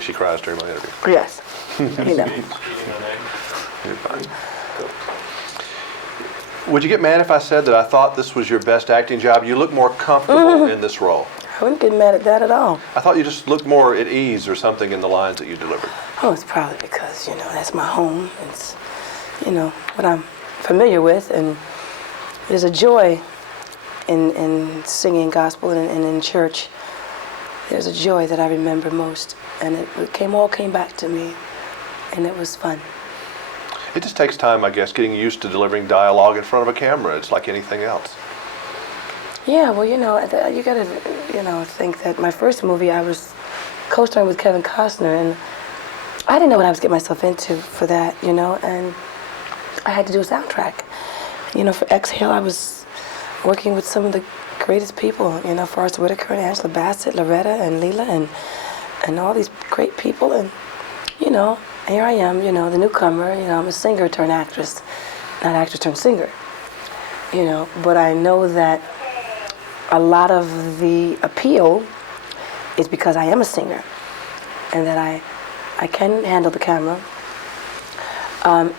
case she cries during my interview. Yes. You know. You're fine. Would you get mad if I said that I thought this was your best acting job? You look more comfortable in this role. I wouldn't get mad at that at all. I thought you just looked more at ease or something in the lines that you delivered. Oh, it's probably because, you know, that's my home. It's, you know, what I'm familiar with, and there's a joy in singing gospel and in church. There's a joy that I remember most, and it all came back to me, and it was fun. It just takes time, I guess, getting used to delivering dialogue in front of a camera. It's like anything else. Yeah, well, you know, you got to, you know, think that my first movie, I was co-starring with Kevin Costner, and I didn't know what I was getting myself into for that, you know, and I had to do a soundtrack. You know, for Exhale, I was working with some of the greatest people, you know, Forrest Whitaker and Angela Bassett, Loretta and Leela, and all these great people, and, you know, here I am, you know, the newcomer, you know, I'm a singer turned actress, not actress turned singer, you know, but I know that a lot of the appeal is because I am a singer and that I can handle the camera.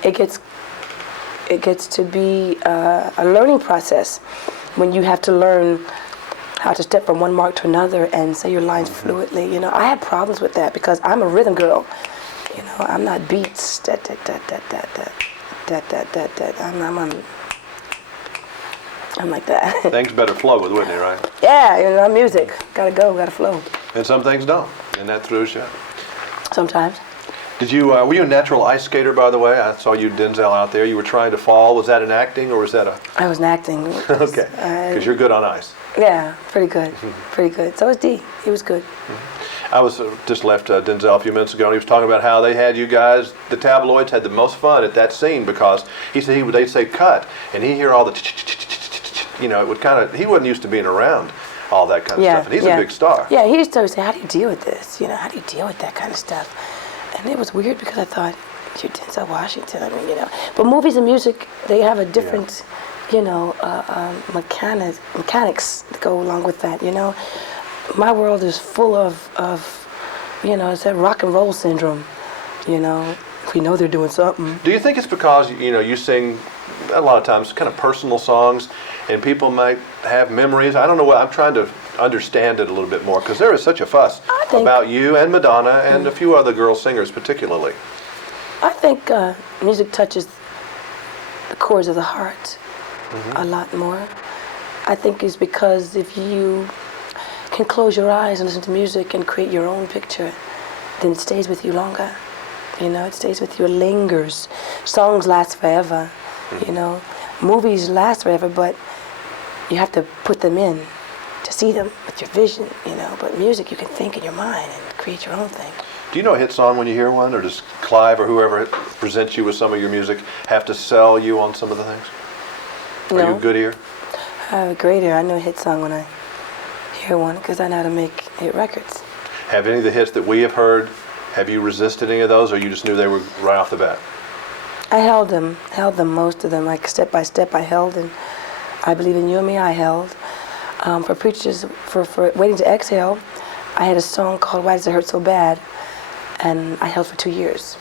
It gets to be a learning process when you have to learn how to step from one mark to another and say your lines fluidly. You know, I had problems with that because I'm a rhythm girl. You know, I'm not beats. I'm like that. Things better flow with Whitney, right? Yeah, you know, music. Gotta go, gotta flow. And some things don't, and that throws you. Sometimes. Did you, were you a natural ice skater, by the way? I saw you, Denzel, out there. You were trying to fall. Was that an acting, or was that a... I was an acting. Okay, because you're good on ice. Yeah, pretty good, pretty good. So was D. He was good. I was just left Denzel a few minutes ago, and he was talking about how they had you guys, the tabloids, had the most fun at that scene because he said they'd say cut, and he'd hear all the, you know, it would kind of, he wasn't used to being around all that kind of stuff, and he's a big star. Yeah, he used to always say, how do you deal with this? You know, how do you deal with that kind of stuff? And it was weird because I thought, you're Denzel Washington, I mean, you know. But movies and music, they have a different, you know, mechanics that go along with that, you know. My world is full of, you know, it's that rock and roll syndrome, you know. We know they're doing something. Do you think it's because, you know, you sing a lot of times kind of personal songs and people might have memories? I don't know what, I'm trying to understand it a little bit more because there is such a fuss about you and Madonna and a few other girl singers particularly. I think music touches the chords of the heart a lot more. I think it's because if you can close your eyes and listen to music and create your own picture, then it stays with you longer. You know, it stays with you, it lingers. Songs last forever, you know. Movies last forever, but you have to put them in to see them with your vision, you know. But music, you can think in your mind and create your own thing. Do you know a hit song when you hear one, or does Clive or whoever presents you with some of your music have to sell you on some of the things? No. Are you a good ear? I have a great ear. I know a hit song when I hear one because I know how to make hit records. Have any of the hits that we have heard, have you resisted any of those, or you just knew they were right off the bat? I held them, most of them, like step by step I held, and I Believe in You and Me I held. For Preachers, for Waiting to Exhale, I had a song called Why Does It Hurt So Bad, and I held for 2 years.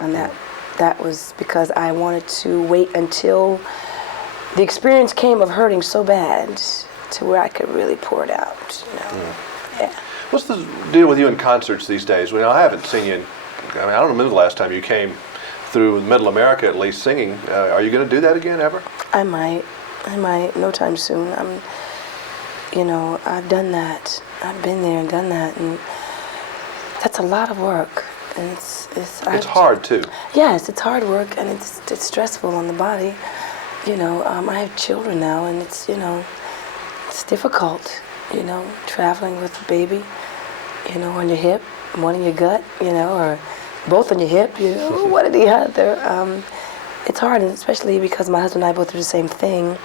And that was because I wanted to wait until the experience came of hurting so bad to where I could really pour it out, you know. Yeah. What's the deal with you in concerts these days? Well, I haven't seen you I don't remember the last time you came through Middle America at least singing. Are you going to do that again ever? I might, no time soon. You know, I've done that. I've been there and done that, and that's a lot of work. And it's hard too. Yes, it's hard work, and it's stressful on the body. You know, I have children now, and it's, you know, it's difficult. You know, traveling with a baby, you know, on your hip, one in your gut, you know, or both on your hip, you know, what did he have there? It's hard, and especially because my husband and I both do the same thing.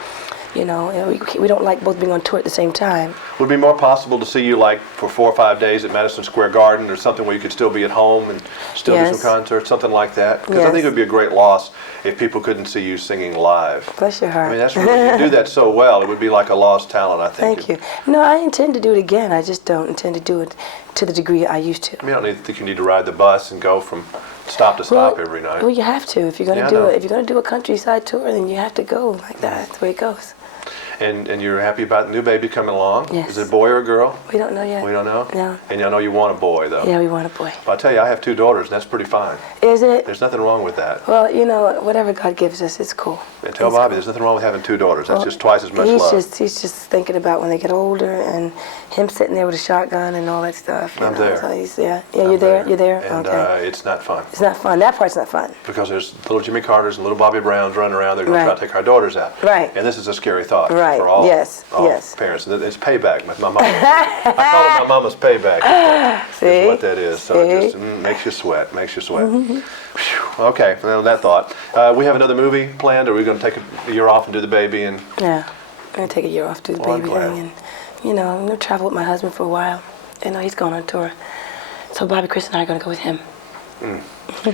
You know, we don't like both being on tour at the same time. Would it be more possible to see you like for 4 or 5 days at Madison Square Garden or something where you could still be at home and still do some concerts, something like that? Because I think it would be a great loss if people couldn't see you singing live. Bless your heart. I mean, that's really, you do that so well. It would be like a lost talent, I think. Thank you. No, I intend to do it again. I just don't intend to do it to the degree I used to. I mean, I don't think you need to ride the bus and go from stop to stop every night. Well, you have to. If you're going to do it, if you're going to do a countryside tour, then you have to go like that. That's the way it goes. And you're happy about the new baby coming along? Yes. Is it a boy or a girl? We don't know yet. We don't know? No. And I know you want a boy, though. Yeah, we want a boy. Well, I tell you, I have 2 daughters, and that's pretty fine. Is it? There's nothing wrong with that. Well, you know, whatever God gives us, it's cool. And tell Bobby, there's nothing wrong with having 2 daughters. That's just twice as much love. He's just thinking about when they get older and him sitting there with a shotgun and all that stuff. I'm there. So you're there. You're there. And okay. it's not fun. It's not fun. That part's not fun. Because there's little Jimmy Carters and little Bobby Browns running around. They're going to try to take our daughters out. Right. And this is a scary thought Right. for all, Yes. parents. It's payback. My mama. I call it my mama's payback. See? That's what that is. So it just makes you sweat. Mm-hmm. Whew. Okay. Well, that thought. We have another movie planned. Or are we going to take a year off and do the baby? And yeah, I'm going to take a year off, do the baby thing. And, you know, I'm going to travel with my husband for a while. You know, he's going on tour. So Bobby, Chris, and I are going to go with him.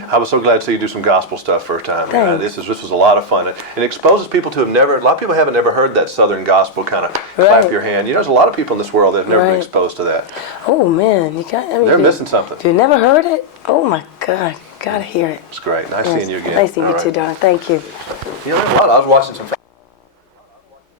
I was so glad to see you do some gospel stuff first time. Thanks. This was a lot of fun. It exposes people to a lot of people haven't ever heard that Southern gospel kind of clap your hand. You know, there's a lot of people in this world that have never been exposed to that. Oh man, They're missing something. If you never heard it, oh my God, gotta hear it. It's great. Nice seeing you again. Nice seeing you too, darling. Thank you. You know, I was watching some